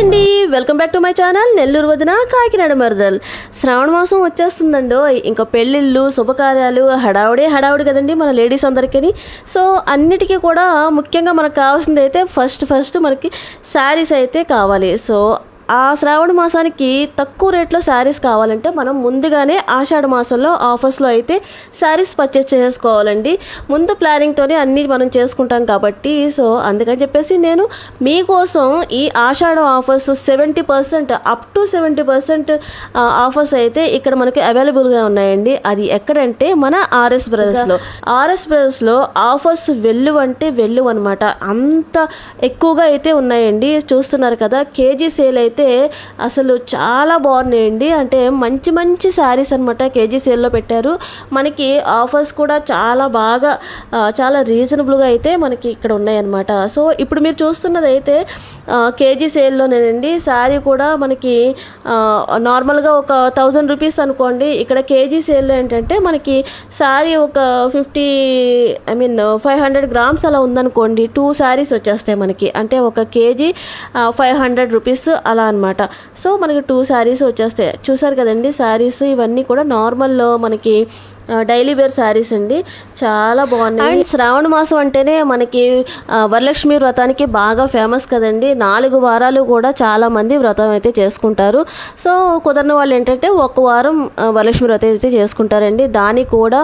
అండి, welcome back to my channel Nellore వదిన కాకినాడ మరదల్. శ్రావణ మాసం వచ్చేస్తుందండో, ఇంకా పెళ్ళిళ్ళు శుభకార్యాలు హడావుడి కదండి మన లేడీస్ అందరికీ. సో అన్నిటికీ కూడా ముఖ్యంగా మనకు కావాల్సింది అయితే ఫస్ట్ మనకి శారీస్ అయితే కావాలి. సో ఆ శ్రావణ మాసానికి తక్కువ రేట్లో శారీస్ కావాలంటే మనం ముందుగానే ఆషాఢ మాసంలో ఆఫర్స్లో అయితే శారీస్ పర్చేస్ చేసుకోవాలండి. ముందు ప్లానింగ్తోనే అన్నీ మనం చేసుకుంటాం కాబట్టి. సో అందుకని చెప్పేసి నేను మీకోసం ఈ ఆషాఢ ఆఫర్స్ 70% అప్ టు 70% ఆఫర్స్ అయితే ఇక్కడ మనకి అవైలబుల్గా ఉన్నాయండి. అది ఎక్కడంటే మన ఆర్ఎస్ బ్రదర్స్లో ఆఫర్స్ వెళ్ళు అనమాట. అంత ఎక్కువగా అయితే ఉన్నాయండి. చూస్తున్నారు కదా, కేజీ సేల్ అయితే అసలు చాలా బాగున్నాయండి. అంటే మంచి శారీస్ అనమాట కేజీ సేల్లో పెట్టారు. మనకి ఆఫర్స్ కూడా చాలా బాగా చాలా రీజనబుల్గా అయితే మనకి ఇక్కడ ఉన్నాయన్నమాట. సో ఇప్పుడు మీరు చూస్తున్నది అయితే కేజీ సేల్లోనేనండి. శారీ కూడా మనకి నార్మల్గా ఒక 1000 రూపీస్ అనుకోండి. ఇక్కడ కేజీ సేల్లో ఏంటంటే మనకి శారీ ఒక 500 గ్రామ్స్ అలా ఉందనుకోండి, 2 శారీస్ వచ్చేస్తాయి మనకి. అంటే ఒక కేజీ 500 రూపీస్ అలా అనమాట. సో మనకి 2 శారీస్ వచ్చేస్తాయి. చూసారు కదండి, శారీస్ ఇవన్నీ కూడా నార్మల్లో మనకి డైలీ వేర్ శారీస్ అండి, చాలా బాగున్నాయి. అండ్ శ్రావణ మాసం అంటేనే మనకి వరలక్ష్మి వ్రతానికి బాగా ఫేమస్ కదండి. 4 వారాలు కూడా చాలా మంది వ్రతం అయితే చేసుకుంటారు. సో కుదరని వాళ్ళు ఏంటంటే 1 వారం వరలక్ష్మి వ్రతం అయితే చేసుకుంటారండి. దానికి కూడా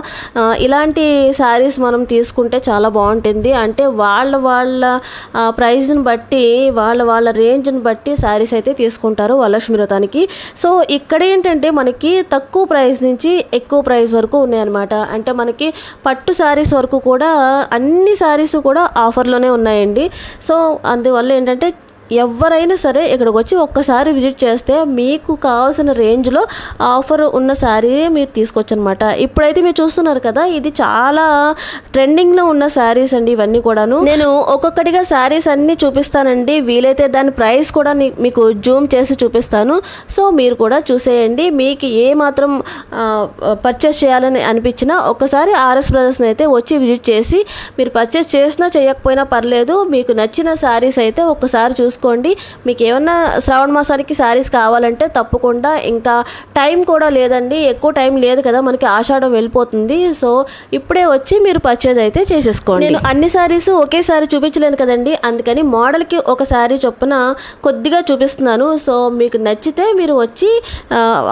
ఇలాంటి శారీస్ మనం తీసుకుంటే చాలా బాగుంటుంది. అంటే వాళ్ళ ప్రైస్ని బట్టి వాళ్ళ రేంజ్ని బట్టి శారీస్ అయితే తీసుకుంటారు వరలక్ష్మి వ్రతానికి. సో ఇక్కడ ఏంటంటే మనకి తక్కువ ప్రైస్ నుంచి ఎక్కువ ప్రైస్ వరకు అనమాట. అంటే మనకి పట్టు శారీస్ వరకు కూడా అన్ని శారీస్ కూడా ఆఫర్లోనే ఉన్నాయండి. సో అందువల్ల ఏంటంటే ఎవరైనా సరే ఇక్కడికి వచ్చి ఒక్కసారి విజిట్ చేస్తే మీకు కావాల్సిన రేంజ్లో ఆఫర్ ఉన్న శారీ మీరు తీసుకోవచ్చు అనమాట. ఇప్పుడైతే మీరు చూస్తున్నారు కదా, ఇది చాలా ట్రెండింగ్లో ఉన్న శారీస్ అండి. ఇవన్నీ కూడాను నేను ఒక్కొక్కటిగా శారీస్ అన్నీ చూపిస్తానండి. వీలైతే దాని ప్రైస్ కూడా మీకు జూమ్ చేసి చూపిస్తాను. సో మీరు కూడా చూసేయండి. మీకు ఏ మాత్రం పర్చేస్ చేయాలని అనిపించినా ఒక్కసారి ఆర్ఎస్ బ్రదర్స్ని అయితే వచ్చి విజిట్ చేసి మీరు పర్చేస్ చేసినా చేయకపోయినా పర్లేదు. మీకు నచ్చిన శారీస్ అయితే ఒక్కసారి చూసుకోండి. మీకు ఏమన్నా శ్రావణ మాసానికి శారీస్ కావాలంటే తప్పకుండా, ఇంకా టైం కూడా లేదండి, ఎక్కువ టైం లేదు కదా, మనకి ఆషాఢం వెళ్ళిపోతుంది. సో ఇప్పుడే వచ్చి మీరు పర్చేజ్ అయితే చేసేసుకోండి. నేను అన్ని శారీస్ ఒకేసారి చూపించలేను కదండి, అందుకని మోడల్కి ఒక శారీ చొప్పున కొద్దిగా చూపిస్తున్నాను. సో మీకు నచ్చితే మీరు వచ్చి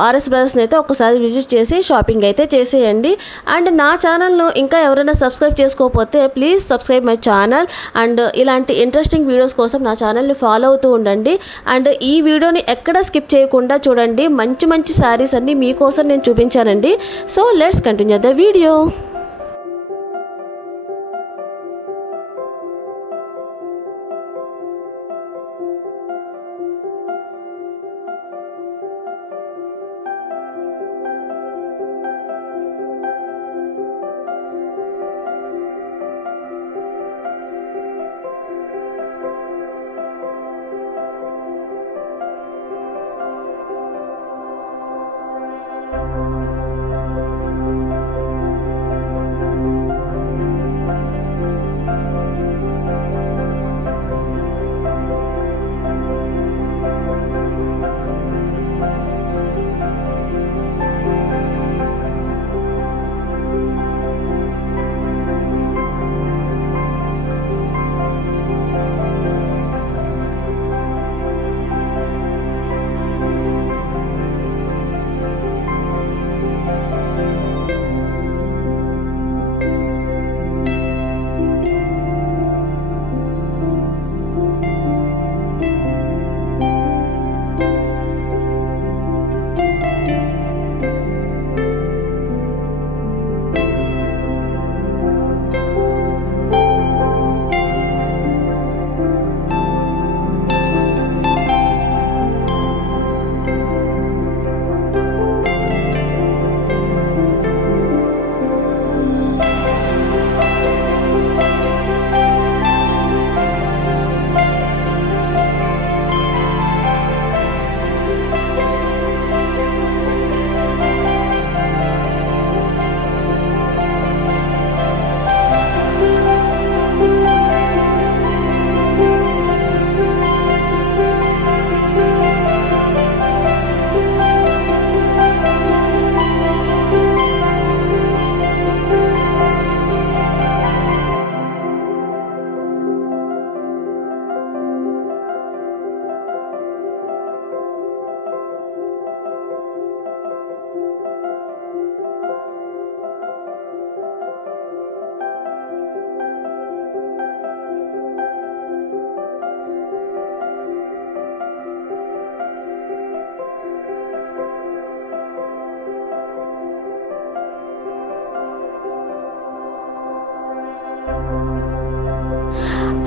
ఆర్ఎస్ బ్రదర్స్ని అయితే ఒకసారి విజిట్ చేసి షాపింగ్ అయితే చేసేయండి. అండ్ నా ఛానల్ను ఇంకా ఎవరైనా సబ్స్క్రైబ్ చేసుకోకపోతే please subscribe my channel. And ఇలాంటి ఇంట్రెస్టింగ్ వీడియోస్ కోసం నా ఛానల్ని ఫాలో అవుతూ ఉండండి. అండ్ ఈ వీడియోని ఎక్కడ స్కిప్ చేయకుండా చూడండి. మంచి శారీస్ అన్ని మీకోసం నేను చూపించానండి. So let's continue the video.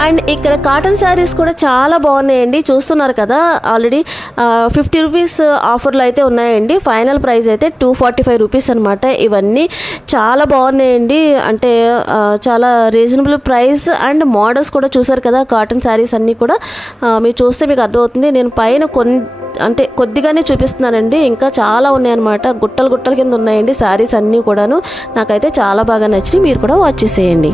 And ఇక్కడ కాటన్ శారీస్ కూడా చాలా బాగున్నాయండి. చూస్తున్నారు కదా, ఆల్రెడీ 50 రూపీస్ ఆఫర్లో అయితే ఉన్నాయండి. ఫైనల్ ప్రైస్ అయితే 245 రూపీస్ అనమాట. ఇవన్నీ చాలా బాగున్నాయండి. అంటే చాలా రీజనబుల్ ప్రైస్ అండ్ మోడల్స్ కూడా చూసారు కదా. కాటన్ శారీస్ అన్నీ కూడా మీరు చూస్తే మీకు అర్థమవుతుంది. నేను పైన కొద్దిగానే చూపిస్తున్నానండి, ఇంకా చాలా ఉన్నాయన్నమాట. గుట్టలు గుట్టల కింద ఉన్నాయండి శారీస్ అన్నీ కూడాను. నాకైతే చాలా బాగా నచ్చి మీరు కూడా వాచ్ చేసేయండి.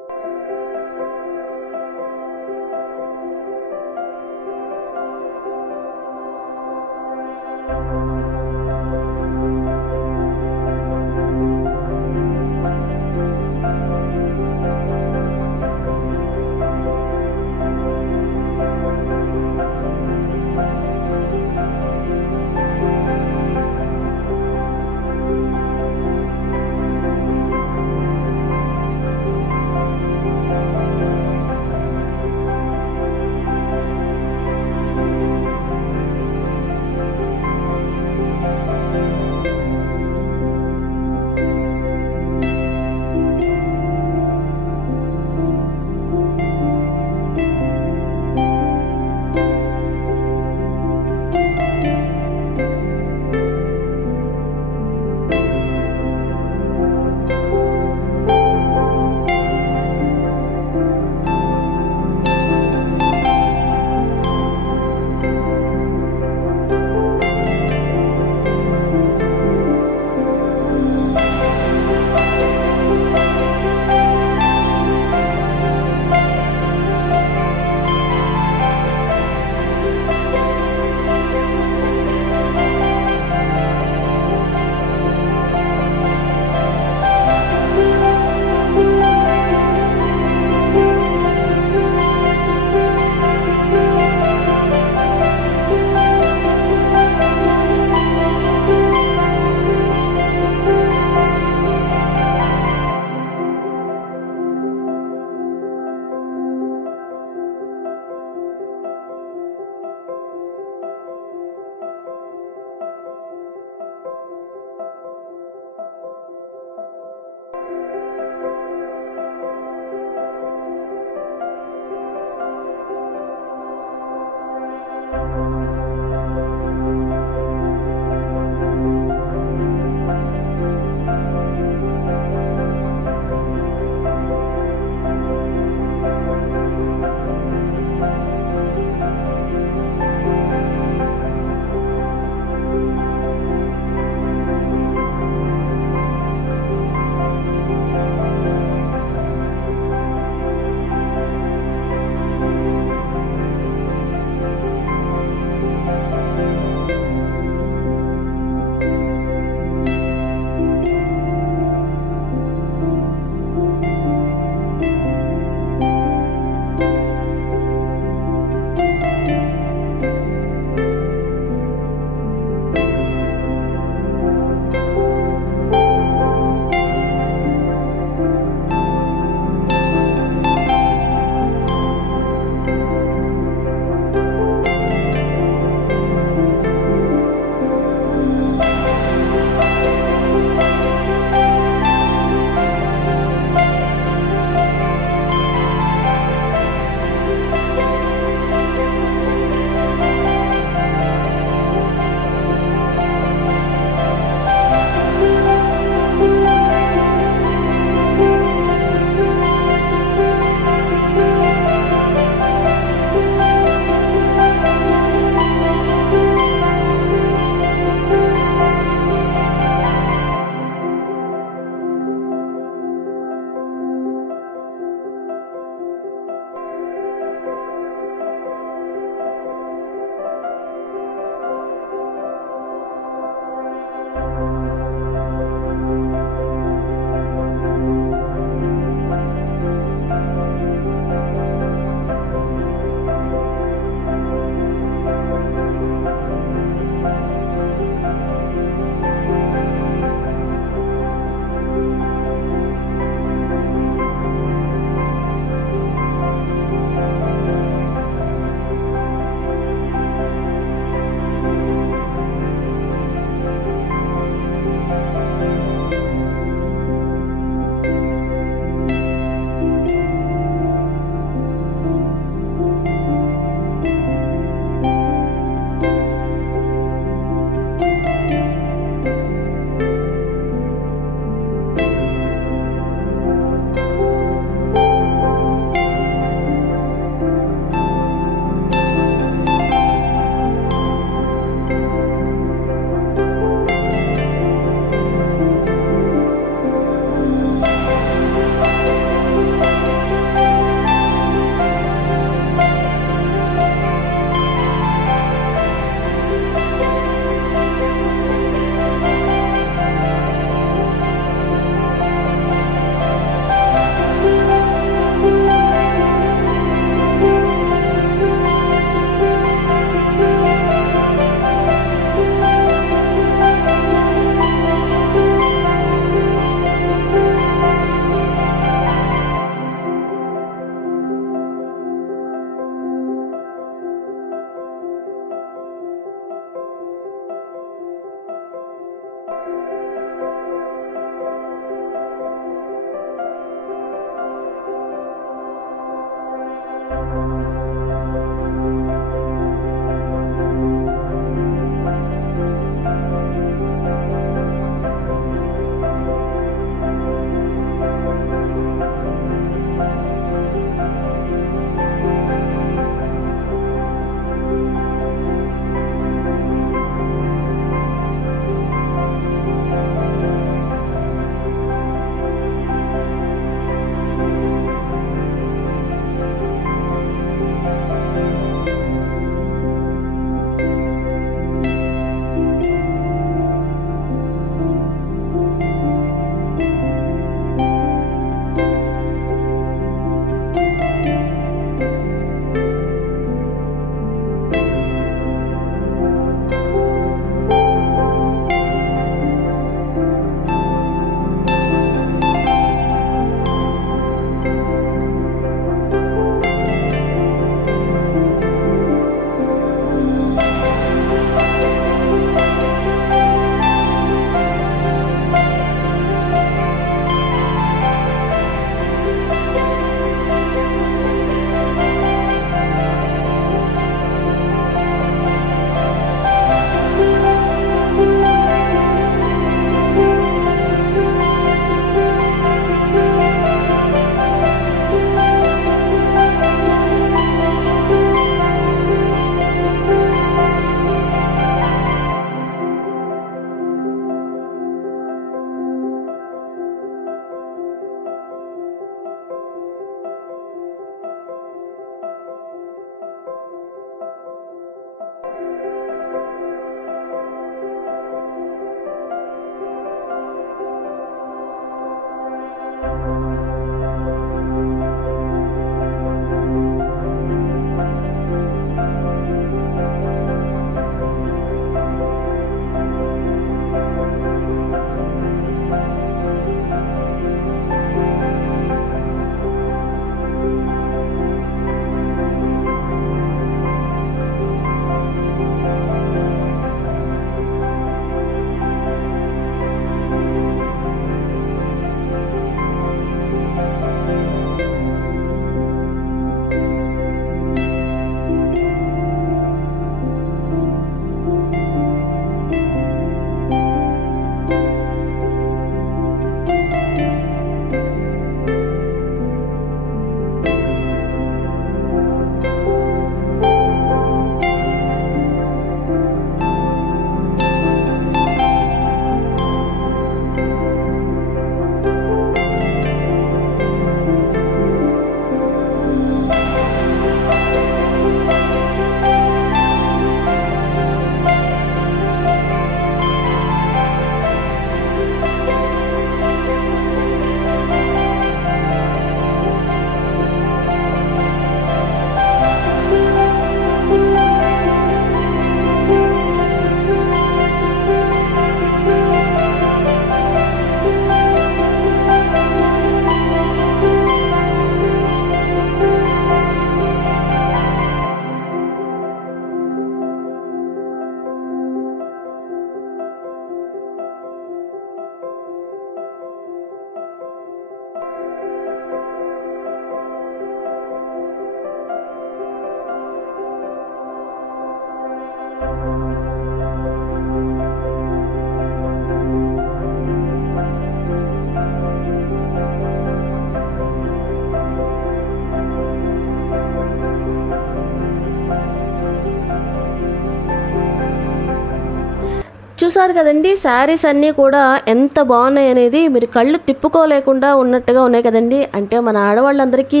చూసారు కదండి శారీస్ అన్నీ కూడా ఎంత బాగున్నాయి అనేది మీరు కళ్ళు తిప్పుకోలేకుండా ఉన్నట్టుగా ఉన్నాయి కదండి. అంటే మన ఆడవాళ్ళందరికీ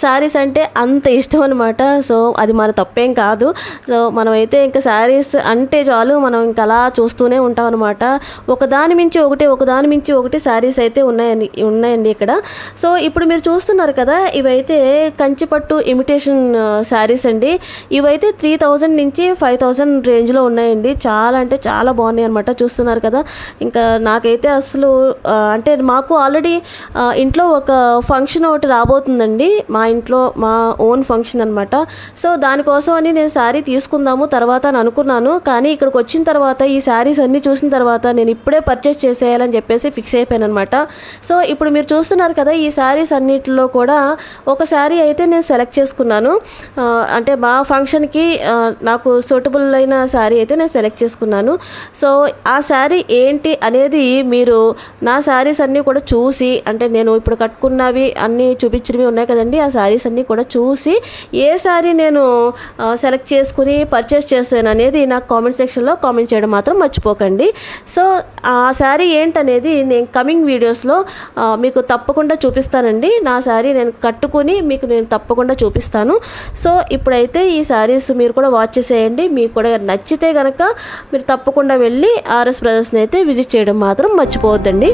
శారీస్ అంటే అంత ఇష్టం అనమాట. సో అది మన తప్పేం కాదు. సో మనమైతే ఇంకా శారీస్ అంటే చాలు మనం ఇంకా అలా చూస్తూనే ఉంటాం అనమాట. ఒకదాని మించి ఒకటి శారీస్ అయితే ఉన్నాయండి ఇక్కడ. సో ఇప్పుడు మీరు చూస్తున్నారు కదా, ఇవైతే కంచిపట్టు ఇమిటేషన్ శారీస్ అండి. ఇవైతే 3000 నుంచి 5000 రేంజ్లో ఉన్నాయండి. చాలా అంటే చాలా బాగున్నాయి అనమాట. చూస్తున్నారు కదా, ఇంకా నాకైతే అసలు అంటే మాకు ఆల్రెడీ ఇంట్లో ఒక ఫంక్షన్ ఒకటి రాబోతుందండి. మా ఇంట్లో మా ఓన్ ఫంక్షన్ అనమాట. సో దానికోసం అని నేను శారీ తీసుకుందాము తర్వాత అని అనుకున్నాను. కానీ ఇక్కడికి వచ్చిన తర్వాత ఈ శారీస్ అన్నీ చూసిన తర్వాత నేను ఇప్పుడే పర్చేస్ చేసేయాలని చెప్పేసి ఫిక్స్ అయిపోయాను అనమాట. సో ఇప్పుడు మీరు చూస్తున్నారు కదా, ఈ శారీస్ అన్నిటిలో కూడా ఒక శారీ అయితే నేను సెలెక్ట్ చేసుకున్నాను. అంటే మా ఫంక్షన్కి నాకు సూటబుల్ అయిన శారీ అయితే నేను సెలెక్ట్ చేసుకున్నాను. సో ఆ శారీ ఏంటి అనేది మీరు నా శారీస్ అన్నీ కూడా చూసి, అంటే నేను ఇప్పుడు కట్టుకున్నవి అన్నీ చూపించినవి ఉన్నాయి కదండి, ఆ శారీస్ అన్నీ కూడా చూసి ఏ శారీ నేను సెలెక్ట్ చేసుకుని పర్చేస్ చేశాను అనేది నాకు కామెంట్ సెక్షన్లో కామెంట్ చేయడం మాత్రం మర్చిపోకండి. సో ఆ శారీ ఏంటనేది నేను కమింగ్ వీడియోస్లో మీకు తప్పకుండా చూపిస్తానండి. నా శారీ నేను కట్టుకుని మీకు నేను తప్పకుండా చూపిస్తాను. సో ఇప్పుడైతే ఈ శారీస్ మీరు కూడా వాచ్ చేసేయండి. మీకు కూడా నచ్చితే కనుక మీరు తప్పకుండా వెళ్ళి ఆర్ఎస్ బ్రదర్స్ని అయితే విజిట్ చేయడం మాత్రం మర్చిపోవద్దండి.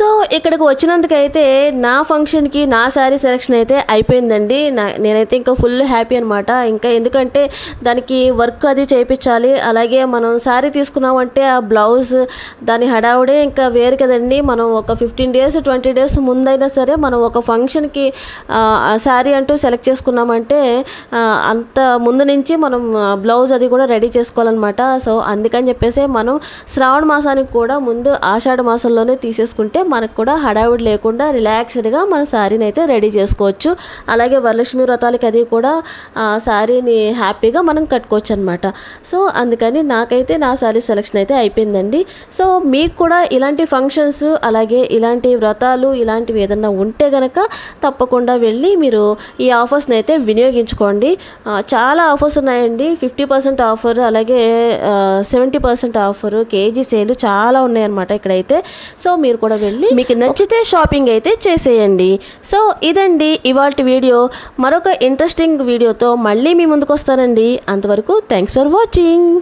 సో ఇక్కడికి వచ్చినందుకైతే నా ఫంక్షన్కి నా శారీ సెలెక్షన్ అయితే అయిపోయిందండి. నేనైతే ఇంకా ఫుల్ హ్యాపీ అనమాట. ఇంకా ఎందుకంటే దానికి వర్క్ అది చేయించాలి, అలాగే మనం శారీ తీసుకున్నామంటే ఆ బ్లౌజ్ దాని హడావుడే ఇంకా వేరు కదండి. మనం ఒక 15 డేస్ 20 డేస్ ముందైనా సరే మనం ఒక ఫంక్షన్కి శారీ అంటూ సెలెక్ట్ చేసుకున్నామంటే అంత ముందు నుంచి మనం బ్లౌజ్ అది కూడా రెడీ చేసుకోవాలన్నమాట. సో అందుకని చెప్పేసి మనం శ్రావణ మాసానికి కూడా ముందు ఆషాఢ మాసంలోనే తీసేసుకుంటే మనకు కూడా హడావుడి లేకుండా రిలాక్స్డ్గా మన శారీని అయితే రెడీ చేసుకోవచ్చు. అలాగే వరలక్ష్మి వ్రతాలకి అది కూడా శారీని హ్యాపీగా మనం కట్టుకోవచ్చు అనమాట. సో అందుకని నాకైతే నా శారీ సెలెక్షన్ అయితే అయిపోయిందండి. సో మీకు కూడా ఇలాంటి ఫంక్షన్స్ అలాగే ఇలాంటి వ్రతాలు ఇలాంటివి ఏదన్నా ఉంటే గనక తప్పకుండా వెళ్ళి మీరు ఈ ఆఫర్స్ని అయితే వినియోగించుకోండి. చాలా ఆఫర్స్ ఉన్నాయండి. 50% ఆఫర్, అలాగే 70% ఆఫర్, కేజీ సేల్ చాలా ఉన్నాయన్నమాట ఇక్కడైతే. సో మీరు కూడా వెళ్ళి మీకు నచ్చితే షాపింగ్ అయితే చేసేయండి. సో ఇదండి ఇవాల్టి వీడియో. మరొక ఇంట్రెస్టింగ్ వీడియోతో మళ్ళీ మీ ముందుకు వస్తానండి. అంతవరకు థ్యాంక్స్ ఫర్ వాచింగ్.